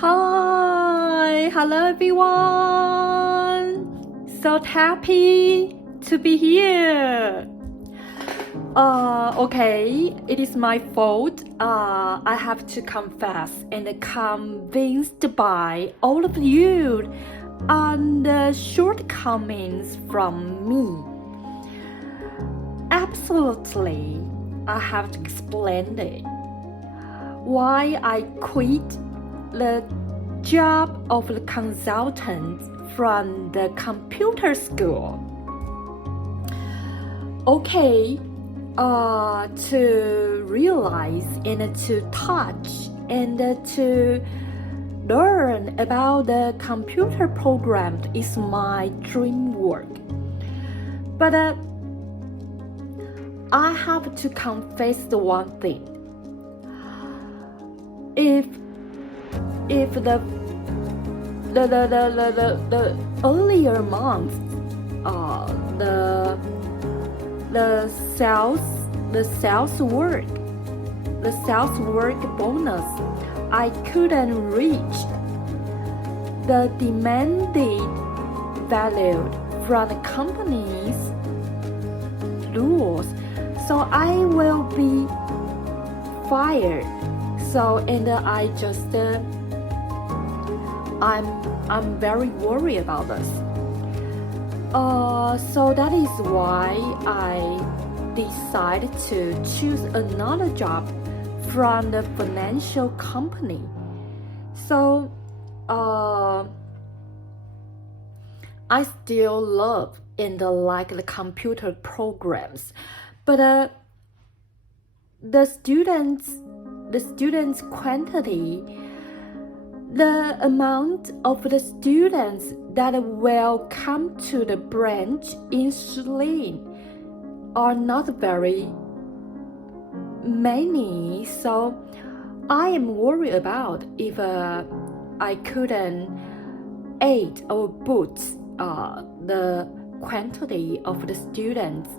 Hi, hello everyone. So happy to be here. Okay, it is my fault. I have to confess and convinced by all of you on the shortcomings from me. Absolutely, I have to explain it. Why I quit the job of the consultant from the computer school. Okay, to realize and to touch and to learn about the computer program is my dream work. But I have to confess the one thing. If the earlier months, the sales work bonus, I couldn't reach the demanded value from the company's rules, so I will be fired. So and I just I'm very worried about this. So that is why I decided to choose another job from the financial company. So I still love and like the computer programs, but the students quantity, the amount of the students that will come to the branch in Yellen are not very many, so I am worried about if I couldn't aid or boost the quantity of the students.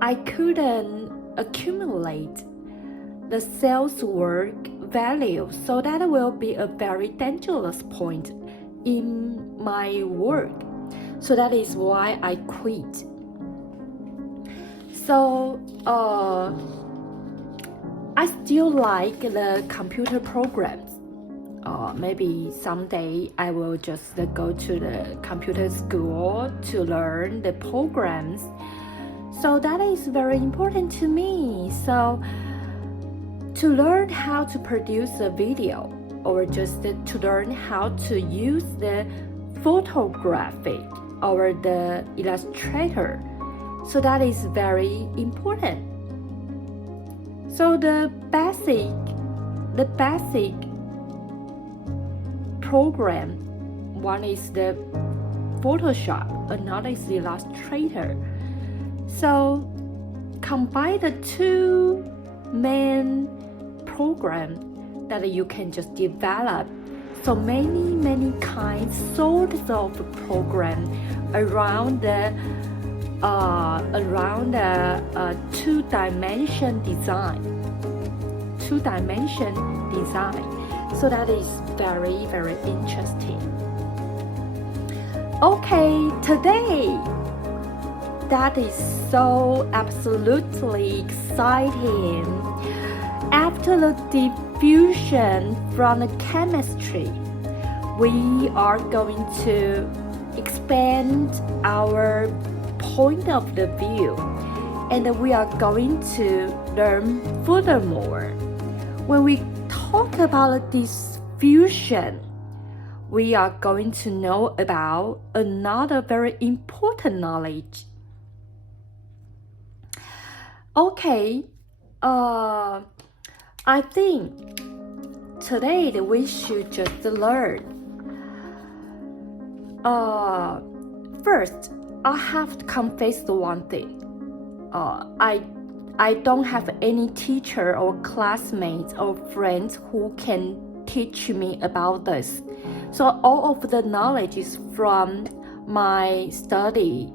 I couldn't accumulate the sales work value, so that will be a very dangerous point in my work. So that is why I quit. So I still like the computer programs. Maybe someday I will just go to the computer school to learn the programs. So that is very important to me. So to learn how to produce a video, or just to learn how to use the photographic or the illustrator, so that is very important. So the basic program, one is the Photoshop, another is the Illustrator. So combine the two main program that you can just develop so many kinds sorts of program around the two-dimension design. So that is very interesting. Okay, today that is so absolutely exciting. After the diffusion from the chemistry, we are going to expand our point of the view, and we are going to learn furthermore. When we talk about diffusion, we are going to know about another very important knowledge. Okay, I think today we should just learn. First, I have to confess the one thing. I don't have any teacher or classmates or friends who can teach me about this. So all of the knowledge is from my study.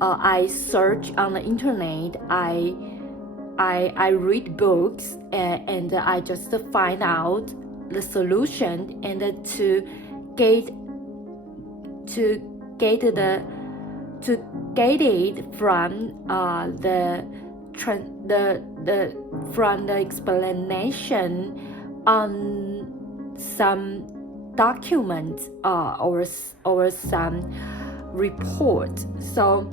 I search on the internet. I read books and I just find out the solution and to get it from from the explanation on some documents or some report. So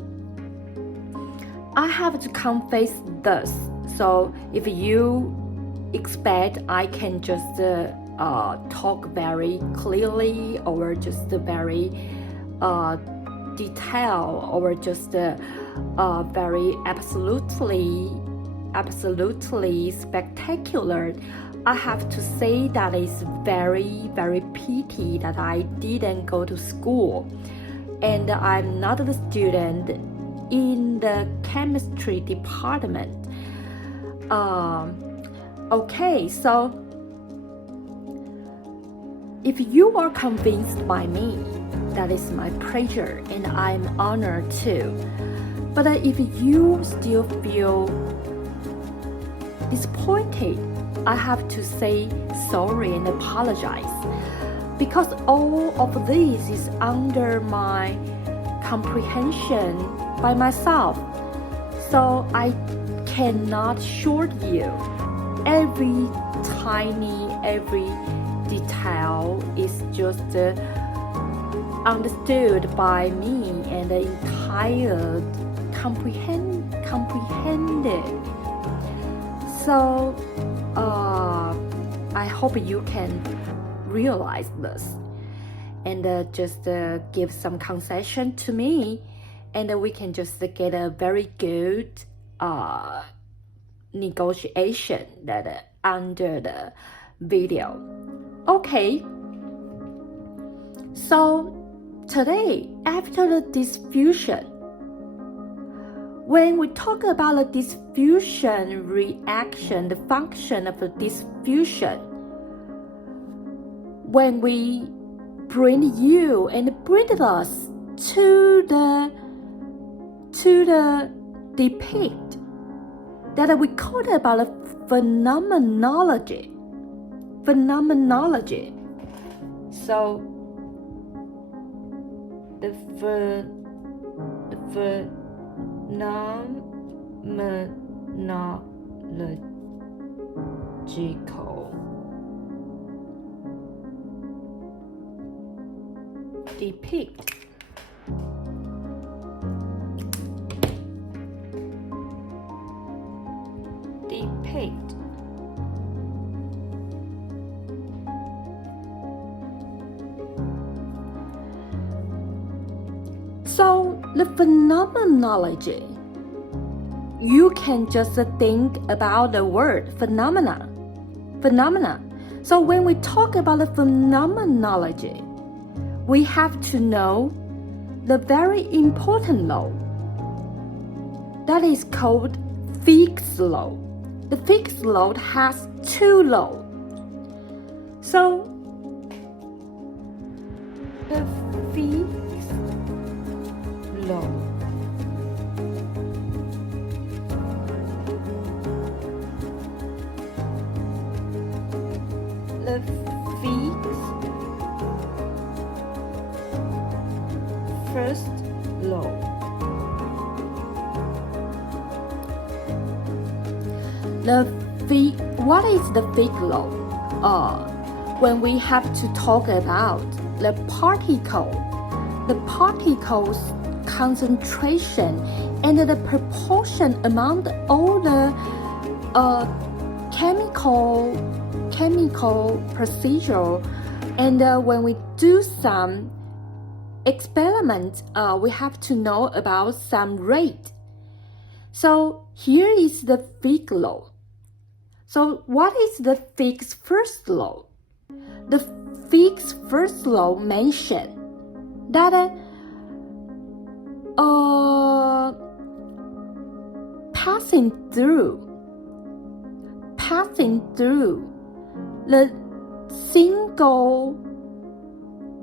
I have to confess this. So if you expect I can just talk very clearly or just very detailed or just very absolutely spectacular, I have to say that it's very, very pity that I didn't go to school and I'm not a student in the chemistry department. Okay, so if you are convinced by me, that is my pleasure and I'm honored too. But if you still feel disappointed, I have to say sorry and apologize, because all of this is under my comprehension by myself. So I cannot short you. Every detail is just understood by me and the entire comprehended. So I hope you can realize this and just give some concession to me, and we can just get a very good negotiation that under the video. Okay, so today after the diffusion, when we talk about the diffusion reaction, the function of the diffusion, when we bring you and bring us to the depict that we call it about a phenomenology. So the phenomenological depict So the phenomenology, you can just think about the word phenomena. So when we talk about the phenomenology, we have to know the very important law that is called Fick's law. The Fick's law has two laws. So the Fick's law first law. What is the Fick law? When we have to talk about the particle's concentration and the proportion among all the chemical procedure, and when we do some experiments, we have to know about some rate. So here is the Fick law. So what is the Fick's first law? The Fick's first law mentioned that passing through the single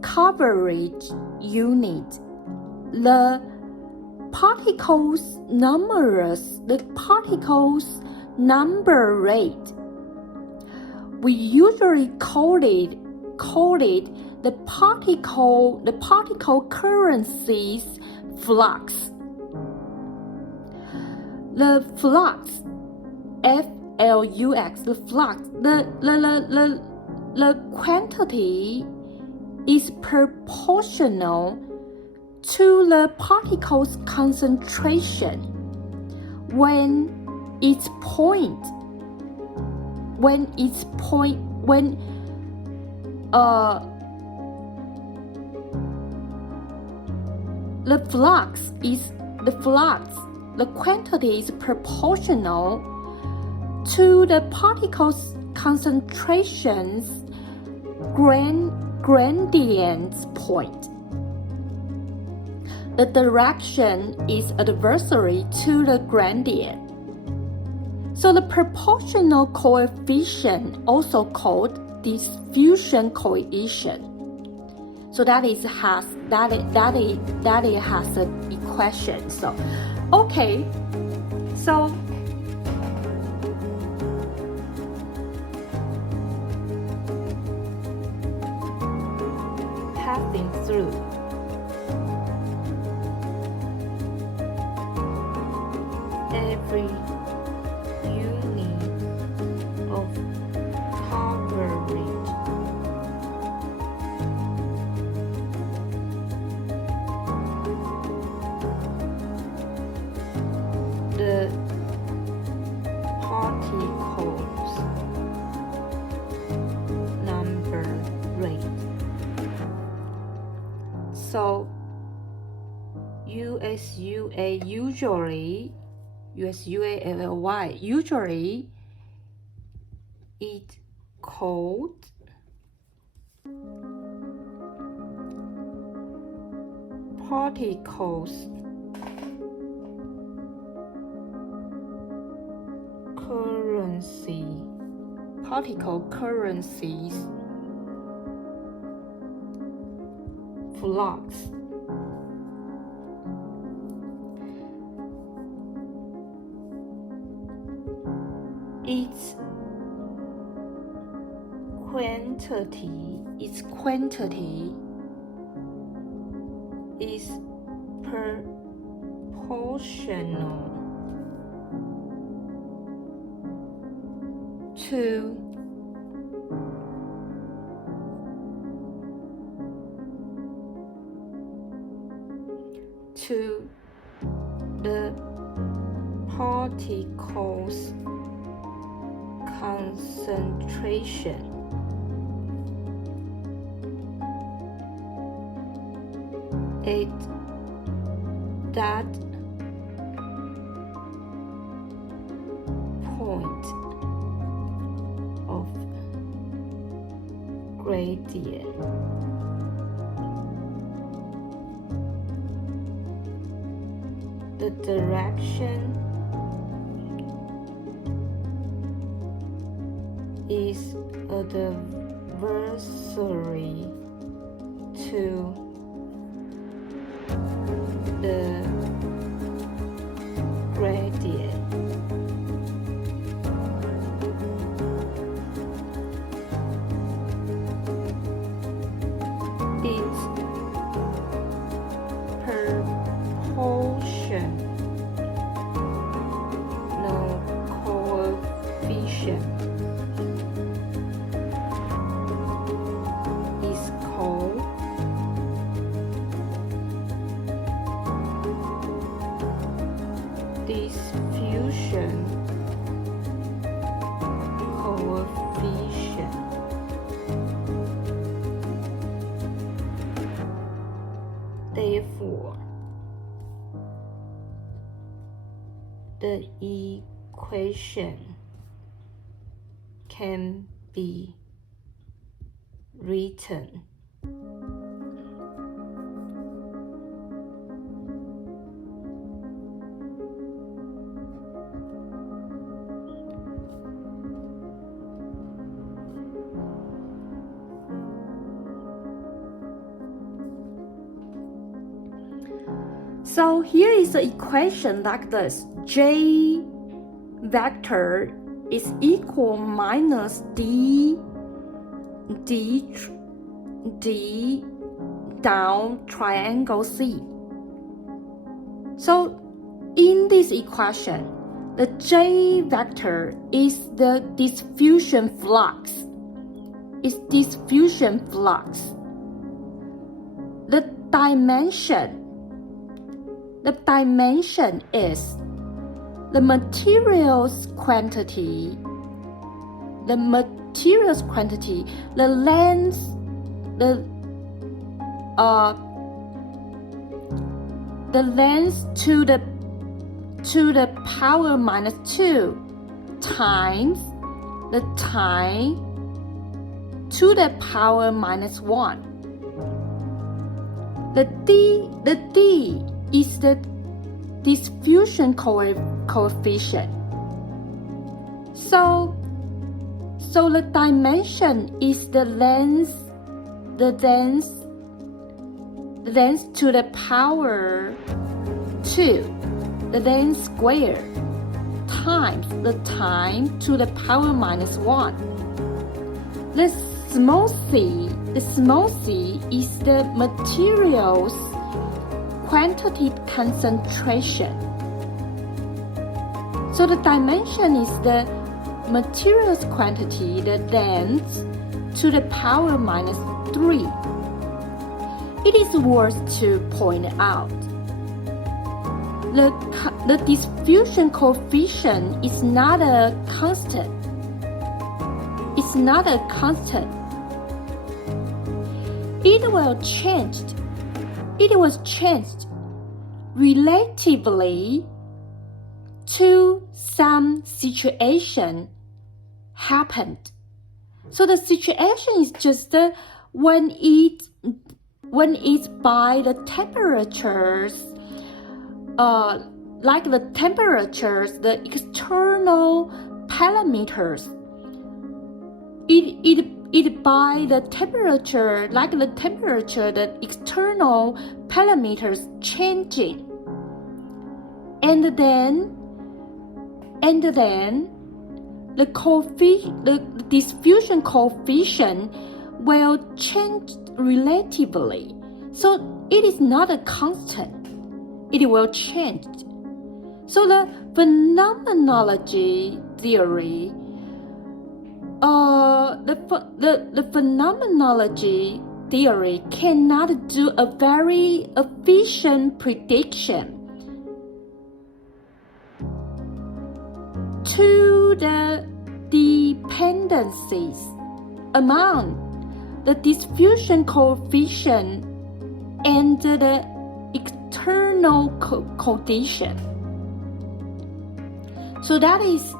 coverage unit, the particles number rate we usually call it the particle currency's flux. The flux, F-L-U-X, the flux, the quantity is proportional to the particle's concentration when the quantity is proportional to the particle's concentration's gradient point. The direction is adversary to the gradient. So the proportional coefficient, also called diffusion coefficient. So that has an equation. So okay, so passing through every unit of coverage, the particles number rate. So USUA usually it called particles particle currencies flux. Its quantity is proportional to the particle's concentration. At that point of gradient, the direction is adversary to the gradient. Its proportional coefficient is called diffusion coefficient. Therefore, the equation can be written So here is the equation like this. J vector is equal minus d down triangle C. So in this equation, the J vector is the diffusion flux. The dimension is the materials quantity, the length, the length to the power minus 2 times the time to the power minus 1. The D is the diffusion coefficient. So the dimension is the length to the power 2, the length squared, times the time to the power minus 1. The small c is the materials quantity concentration. So the dimension is the materials quantity, the length to the power minus 3. It is worth to point out the diffusion coefficient is not a constant. It's not a constant. It was changed relatively to some situation happened. So the situation is just when it's by the temperatures, like the temperatures, the external parameters. It by the temperature, like the temperature, the external parameters changing, and then the diffusion coefficient will change relatively. So it is not a constant. It will change. So the phenomenology theory, the phenomenology theory cannot do a very efficient prediction to the dependencies among the diffusion coefficient and the external condition. So that is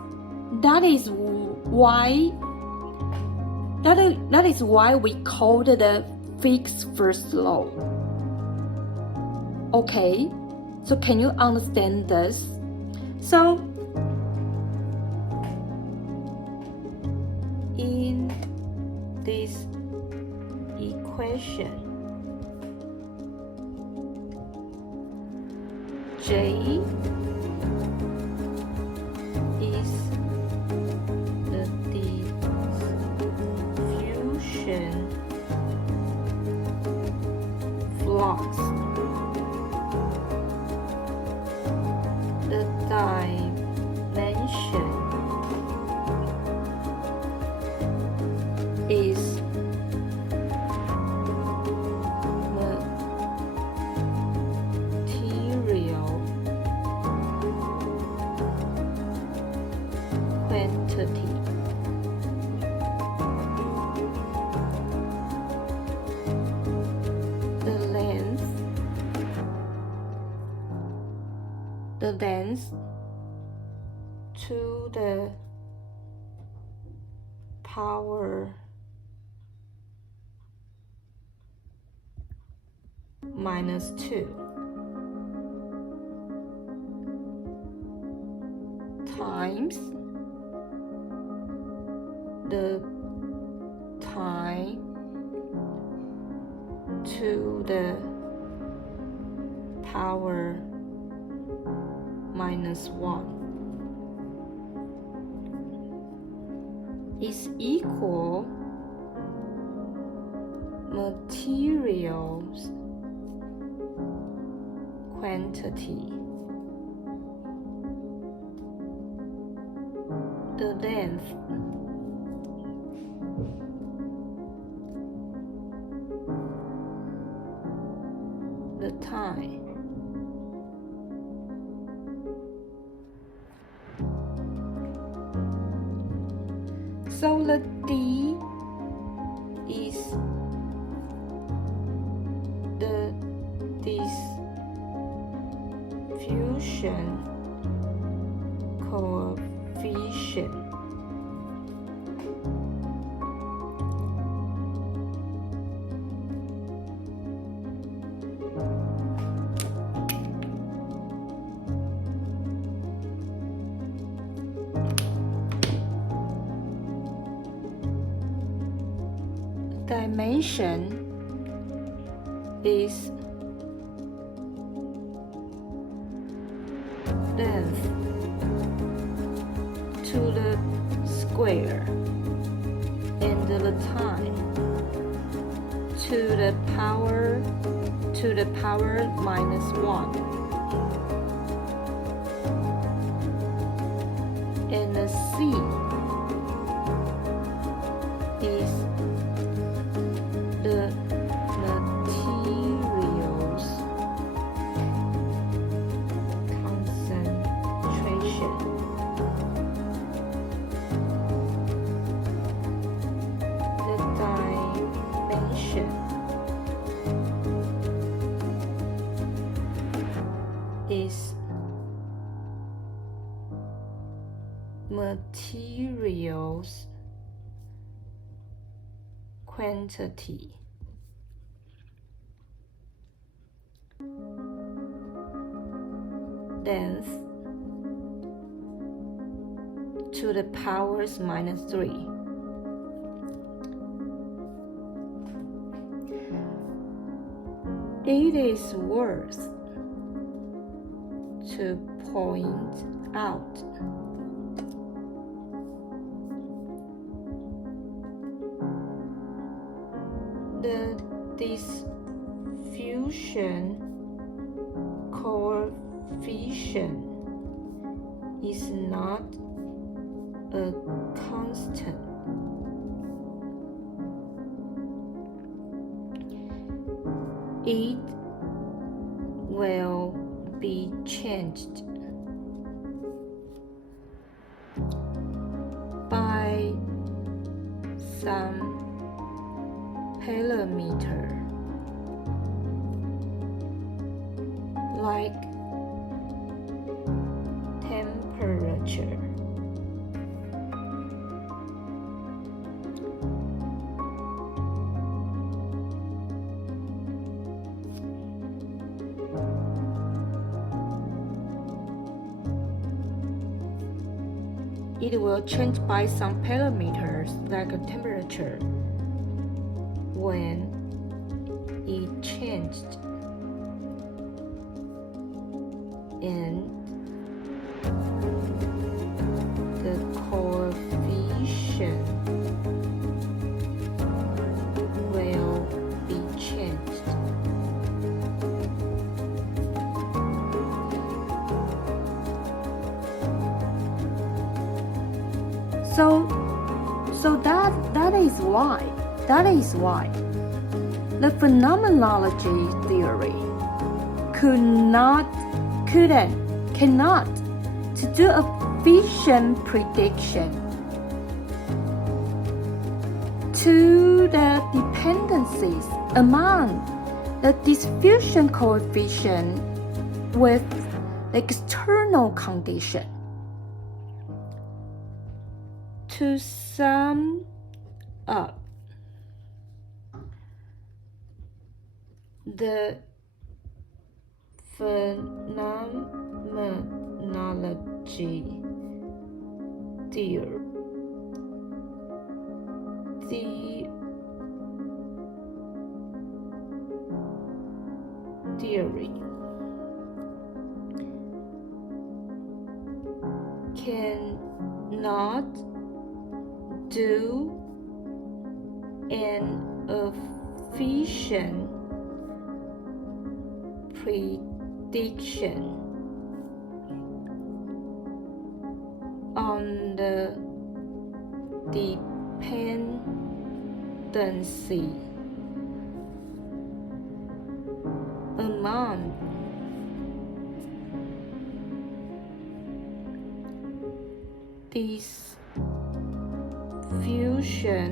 why we called it the Fick's first law. Okay, so can you understand this? So in this equation, J is the diffusion flux. The dimension is material quantity. The length to the power minus 2 times the time to the power minus 1. is equal materials quantity. The length the time. So the D is the diffusion coefficient. Dimension is length to the square and the time to the power minus 1. And the C is the materials concentration. The dimension is materials quantity. Length to the powers minus 3. It is worth to point out the diffusion coefficient is not a constant. It will be changed by some parameter like temperature. It will change by some parameters like temperature when it changed, and the coefficient will be changed. So that is why the phenomenology theory cannot to do a efficient prediction to the dependencies among the diffusion coefficient with the external condition. To sum up, the phenomenology theory cannot do an efficient prediction on the dependency among diffusion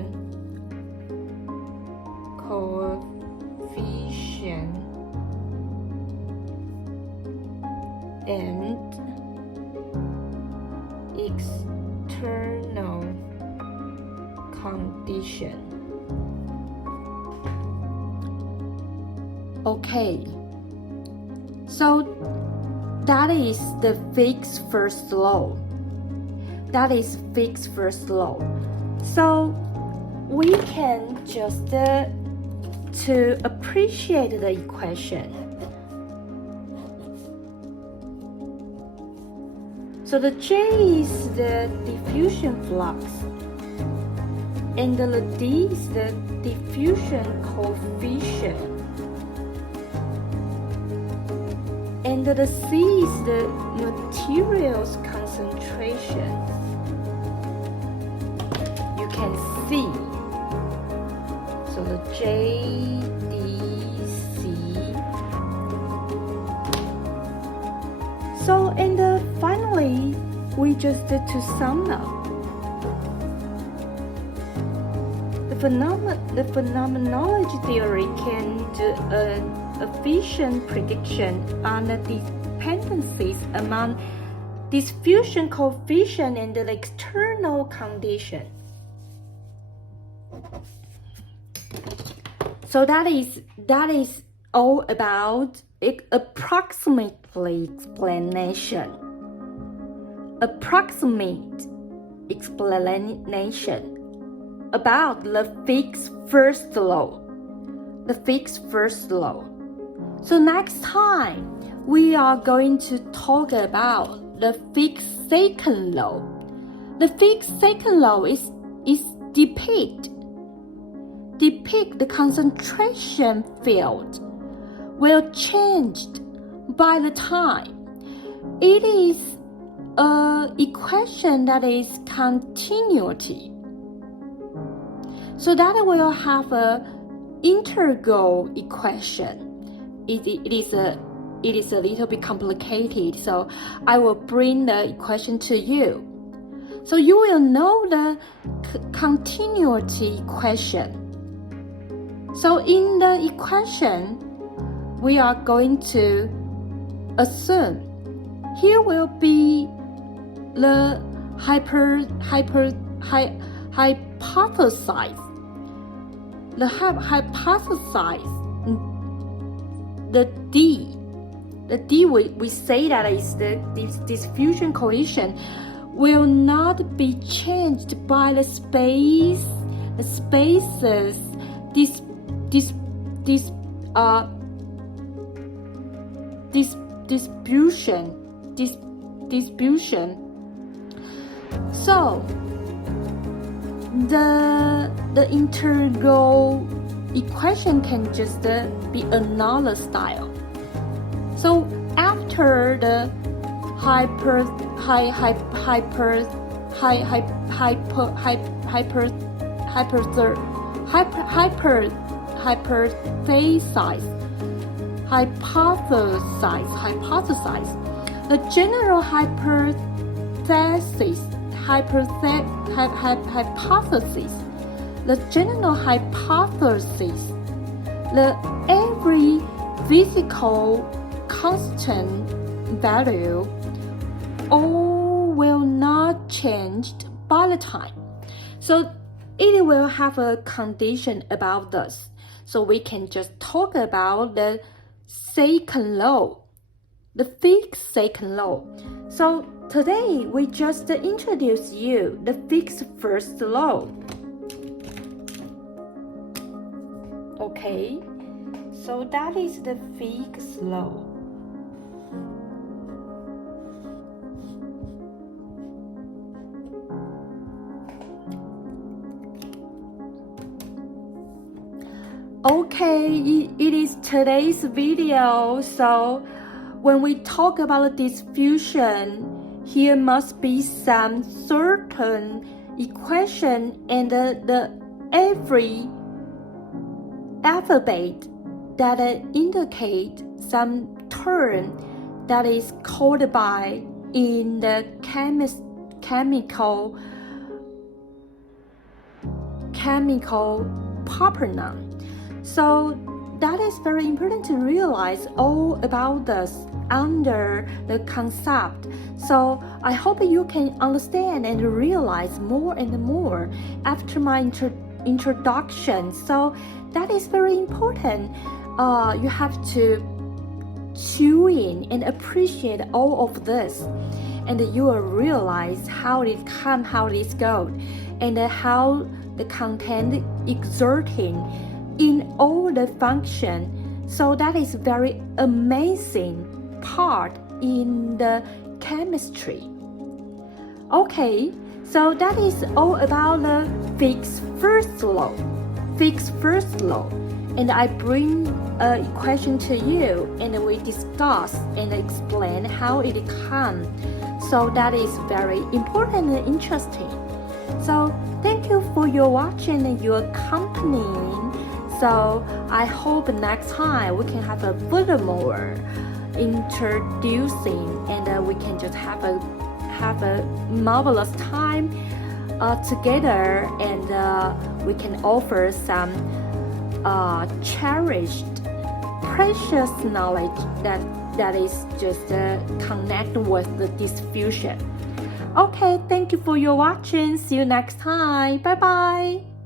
coefficient and external condition. Okay, so that is the fixed first law. That is fixed first law. So we can just to appreciate the equation. So the J is the diffusion flux, and the D is the diffusion coefficient, and the C is the materials concentration. You can see. So the J, D, C. So and finally, we just to sum up. The phenomenology theory can do an efficient prediction on the dependencies among diffusion coefficient and the external condition. So that is all about approximate explanation about the fixed first law. So next time we are going to talk about the fixed second law. The fixed second law is depict the concentration field will change by the time. It is an equation that is continuity. So that will have a integral equation. It is a little bit complicated, so I will bring the equation to you. So you will know the continuity equation. So in the equation, we are going to assume here will be the hypothesize. The hypothesize, the D we say that is this diffusion coefficient will not be changed by the spaces, distribution. So the integral equation can just be another style. So after the hypothesize, the general hypothesis, the every physical constant value all will not change by the time. So it will have a condition about this. So we can just talk about the second law, the fixed second law. So today we just introduce you the fixed first law. Okay, so that is the fixed law. Okay, it is today's video. So when we talk about diffusion, here must be some certain equation and the every alphabet that indicate some term that is called by in the chemical proper noun. So that is very important to realize all about this under the concept. So I hope you can understand and realize more and more after my introduction. So that is very important. You have to tune in and appreciate all of this, and you will realize how it come, how it goes, and how the content exerting in all the function. So that is very amazing part in the chemistry. Okay, so that is all about the Fick's first law. And I bring an equation to you, and we discuss and explain how it comes. So that is very important and interesting. So thank you for your watching and your company. So I hope next time we can have a furthermore introducing, and we can just have a marvelous time together, and we can offer some cherished, precious knowledge that is just connect with the diffusion. Okay, thank you for your watching. See you next time. Bye bye.